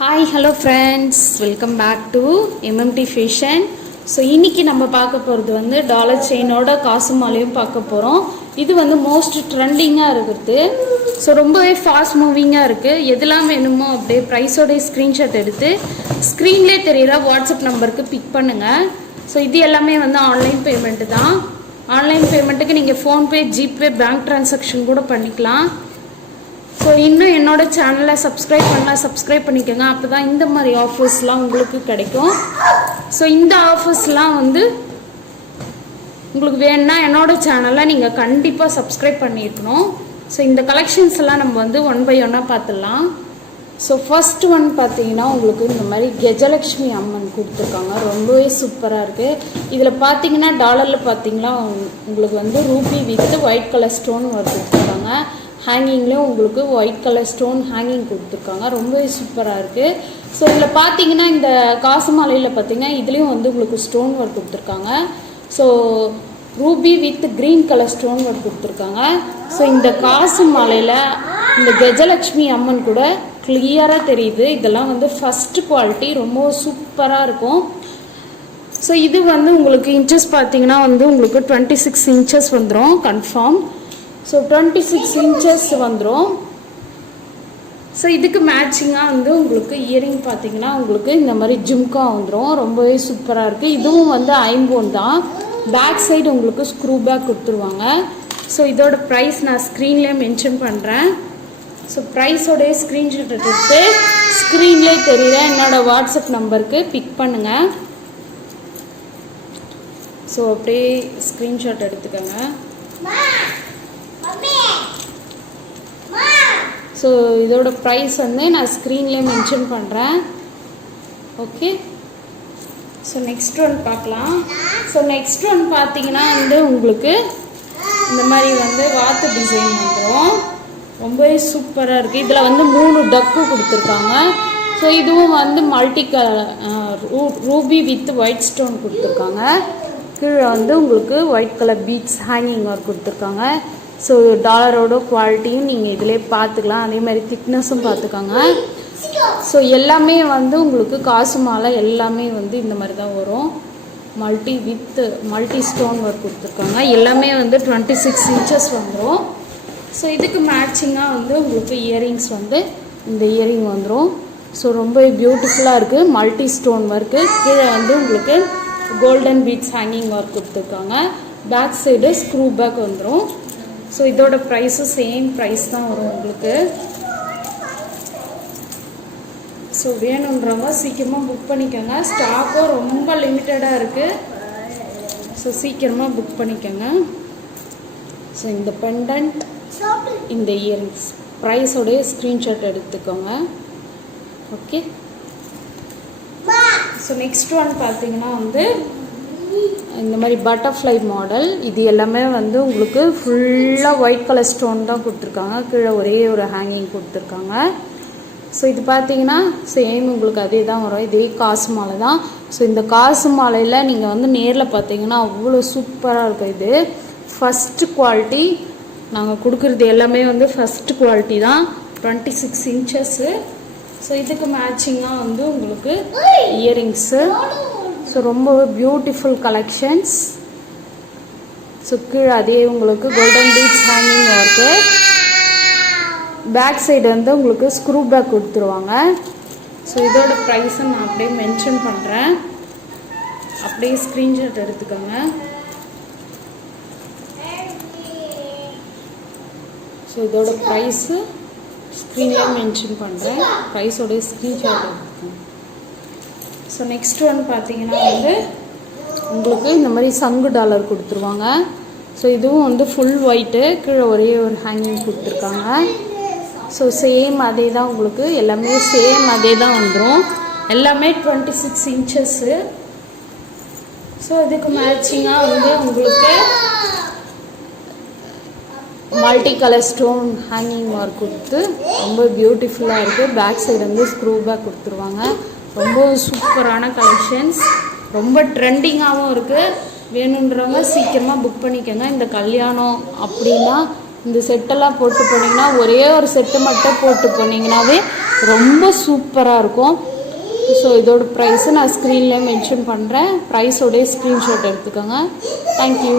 Hi, hello friends, welcome back to MMT Fashion. So இன்னைக்கு நம்ம பார்க்க போறது வந்து டாலர் செயினோட காசு மாலையும் பார்க்க போறோம். இது வந்து மோஸ்ட் ட்ரெண்டிங்கா இருக்குது. ஸோ ரொம்பவே ஃபாஸ்ட் மூவிங்காக இருக்குது. எதெல்லாம் வேணுமோ அப்படியே ப்ரைஸோடைய ஸ்க்ரீன்ஷாட் எடுத்து ஸ்க்ரீன்லேயே தெரியுற வாட்ஸ்அப் நம்பருக்கு பிக் பண்ணுங்கள். ஸோ இது எல்லாமே வந்து ஆன்லைன் பேமெண்ட்டு தான். ஆன்லைன் பேமெண்ட்டுக்கு நீங்கள் ஃபோன்பே, ஜிபே, பேங்க் ட்ரான்சாக்ஷன் கூட பண்ணிக்கலாம். ஸோ இன்னும் என்னோட சேனலை சப்ஸ்கிரைப் பண்ணிக்கோங்க. அப்போ தான் இந்த மாதிரி ஆஃபர்ஸ்லாம் உங்களுக்கு கிடைக்கும். ஸோ இந்த ஆஃபர்ஸ்லாம் வந்து உங்களுக்கு வேணும்னா என்னோட சேனலை நீங்கள் கண்டிப்பாக சப்ஸ்கிரைப் பண்ணியிருக்கணும். ஸோ இந்த கலெக்ஷன்ஸ் எல்லாம் நம்ம வந்து ஒன் பை ஒன்னாக பார்த்துடலாம். ஸோ ஃபர்ஸ்ட் ஒன் பார்த்தீங்கன்னா உங்களுக்கு இந்த மாதிரி கஜலக்ஷ்மி அம்மன் கொடுத்துருக்காங்க. ரொம்பவே சூப்பராக இருக்குது. இதில் பார்த்தீங்கன்னா டாலரில் பார்த்தீங்கன்னா உங்களுக்கு வந்து Ruby with white colour stone கொடுத்துருக்காங்க. ஹேங்கிங்லேயும் உங்களுக்கு ஒயிட் கலர் ஸ்டோன் ஹேங்கிங் கொடுத்துருக்காங்க. ரொம்பவே சூப்பராக இருக்குது. ஸோ இதில் பார்த்தீங்கன்னா இந்த காசு மாலையில் பார்த்தீங்கன்னா இதுலேயும் வந்து உங்களுக்கு ஸ்டோன் ஒர்க் கொடுத்துருக்காங்க. So Ruby with green colour stone work கொடுத்துருக்காங்க. ஸோ இந்த காசு மாலையில் இந்த கஜலக்ஷ்மி அம்மன் கூட கிளியராக தெரியுது. இதெல்லாம் வந்து ஃபஸ்ட்டு குவாலிட்டி, ரொம்ப சூப்பராக இருக்கும். ஸோ இது வந்து உங்களுக்கு இன்ச்சஸ் பார்த்தீங்கன்னா வந்து உங்களுக்கு 26 இன்ச்சஸ் வந்துடும் கன்ஃபார்ம். ஸோ 26 இன்ச்சஸ் வந்துடும். ஸோ இதுக்கு மேட்சிங்காக வந்து உங்களுக்கு இயரிங் பார்த்தீங்கன்னா உங்களுக்கு இந்த மாதிரி ஜிம்கா வந்துடும். ரொம்பவே சூப்பராக இருக்குது. இதுவும் வந்து ஐம்போன் தான். பேக் சைடு உங்களுக்கு ஸ்க்ரூ பேக் கொடுத்துருவாங்க. ஸோ இதோட ப்ரைஸ் நான் ஸ்க்ரீன்லேயே மென்ஷன் பண்ணுறேன். ஸோ ப்ரைஸோடைய ஸ்க்ரீன்ஷாட் எடுத்து ஸ்க்ரீன்லேயே தெரியுற என்னோடய வாட்ஸ்அப் நம்பருக்கு பிக் பண்ணுங்கள். ஸோ அப்படியே ஸ்க்ரீன்ஷாட் எடுத்துக்கோங்க. ஸோ இதோட ப்ரைஸ் வந்து நான் ஸ்க்ரீன்லேயே மென்ஷன் பண்ணுறேன். ஓகே, ஸோ நெக்ஸ்ட் ஒன் பார்க்கலாம். ஸோ நெக்ஸ்ட் ஒன் பார்த்தீங்கன்னா வந்து உங்களுக்கு இந்த மாதிரி வந்து வாத்து டிசைன் வந்துடும். ரொம்பவே சூப்பராக இருக்குது. இதில் வந்து 3 டக்கு கொடுத்துருக்காங்க. ஸோ இதுவும் வந்து multi ruby with white stone கொடுத்துருக்காங்க. கீழே வந்து உங்களுக்கு white colour beads hanging work கொடுத்துருக்காங்க. ஸோ டாலரோட குவாலிட்டியும் நீங்கள் இதிலே பார்த்துக்கலாம். அதே மாதிரி திக்னஸும் பார்த்துக்கோங்க. ஸோ எல்லாமே வந்து உங்களுக்கு காசு மாலை எல்லாமே வந்து இந்த மாதிரி தான் வரும். மல்டி ஸ்டோன் ஒர்க் கொடுத்துருக்காங்க. எல்லாமே வந்து 26 இன்ச்சஸ் வந்துடும். ஸோ இதுக்கு மேட்சிங்காக வந்து உங்களுக்கு இயரிங்ஸ் வந்து இந்த இயரிங் வந்துடும். ஸோ ரொம்ப பியூட்டிஃபுல்லாக இருக்குது. Multi stone work. கீழே வந்து உங்களுக்கு கோல்டன் பீட்ஸ் ஹேங்கிங் ஒர்க் கொடுத்துருக்காங்க. பேக் சைடு ஸ்க்ரூ பேக் வந்துடும். ஸோ இதோட ப்ரைஸும் சேம் ப்ரைஸ் தான் வரும் உங்களுக்கு. ஸோ வேணுன்றவங்க சீக்கிரமாக புக் பண்ணிக்கோங்க. ஸ்டாக்கும் ரொம்ப லிமிட்டடாக இருக்குது. ஸோ சீக்கிரமாக புக் பண்ணிக்கோங்க. ஸோ இந்த பெண்டன்ட், இந்த இயரிங்ஸ் ப்ரைஸோடைய ஸ்க்ரீன்ஷாட் எடுத்துக்கோங்க. ஓகே, ஸோ நெக்ஸ்ட் ஒன் பார்த்தீங்கன்னா வந்து இந்த மாதிரி பட்டர்ஃப்ளை மாடல். இது எல்லாமே வந்து உங்களுக்கு ஃபுல்லாக ஒயிட் கலர் ஸ்டோன் தான் கொடுத்துருக்காங்க. கீழே ஒரே ஒரு ஹேங்கிங் கொடுத்துருக்காங்க. ஸோ இது பார்த்தீங்கன்னா சேம் உங்களுக்கு அதே தான் வரும். இதே காசு மாலை தான். ஸோ இந்த காசு மாலையில் நீங்கள் வந்து நேரில் பார்த்தீங்கன்னா அவ்வளோ சூப்பராக இருக்கும். இது ஃபஸ்ட்டு குவாலிட்டி. நாங்கள் கொடுக்குறது எல்லாமே வந்து ஃபஸ்ட்டு குவாலிட்டி தான். 26 இன்ச்சஸ்ஸு. ஸோ இதுக்கு மேட்சிங்காக வந்து உங்களுக்கு இயரிங்ஸு. ஸோ ரொம்ப பியூட்டிஃபுல் கலெக்ஷன்ஸ். ஸோ கீழே அதே உங்களுக்கு golden beads hanging work. Back side வந்து உங்களுக்கு ஸ்க்ரூ பேக் கொடுத்துருவாங்க. ஸோ இதோட ப்ரைஸை நான் அப்படியே மென்ஷன் பண்ணுறேன். அப்படியே ஸ்க்ரீன்ஷாட் எடுத்துக்கோங்க. ஸோ இதோட ப்ரைஸு ஸ்க்ரீன்லேயே மென்ஷன் பண்ணுறேன். ப்ரைஸோடைய ஸ்க்ரீன்ஷாட் எடுத்துக்கோங்க. ஸோ நெக்ஸ்ட் ஒன் பார்த்தீங்கன்னா வந்து உங்களுக்கு இந்த மாதிரி சங்கு டாலர் கொடுத்துருவாங்க. ஸோ இதுவும் வந்து ஃபுல் ஒயிட்டு. கீழே ஒரே ஒரு ஹேங்கிங் கொடுத்துருக்காங்க. ஸோ சேம் அதே தான் உங்களுக்கு எல்லாமே சேம் அதே தான் வந்துடும். எல்லாமே 26 இன்ச்சஸ்ஸு. ஸோ இதுக்கு மேட்சிங்காக வந்து உங்களுக்கு multi colour stone hanging work கொடுத்து ரொம்ப பியூட்டிஃபுல்லாக இருக்குது. பேக் சைடு வந்து ஸ்க்ரூ பேக் கொடுத்துருவாங்க. ரொம்ப சூப்பரான கலெக்ஷன்ஸ். ரொம்ப ட்ரெண்டிங்காகவும் இருக்குது. வேணுன்றவங்க சீக்கிரமாக புக் பண்ணிக்கோங்க. இந்த கல்யாணம் அப்படின்னா இந்த செட்டெல்லாம் போட்டு போனீங்கன்னா ஒரே ஒரு செட்டு மட்டும் போட்டு போனீங்கன்னாவே ரொம்ப சூப்பராக இருக்கும். ஸோ இதோட ப்ரைஸை நான் ஸ்க்ரீனில் மென்ஷன் பண்ணுறேன். ப்ரைஸோடைய ஸ்க்ரீன்ஷாட் எடுத்துக்கோங்க. தேங்க்யூ.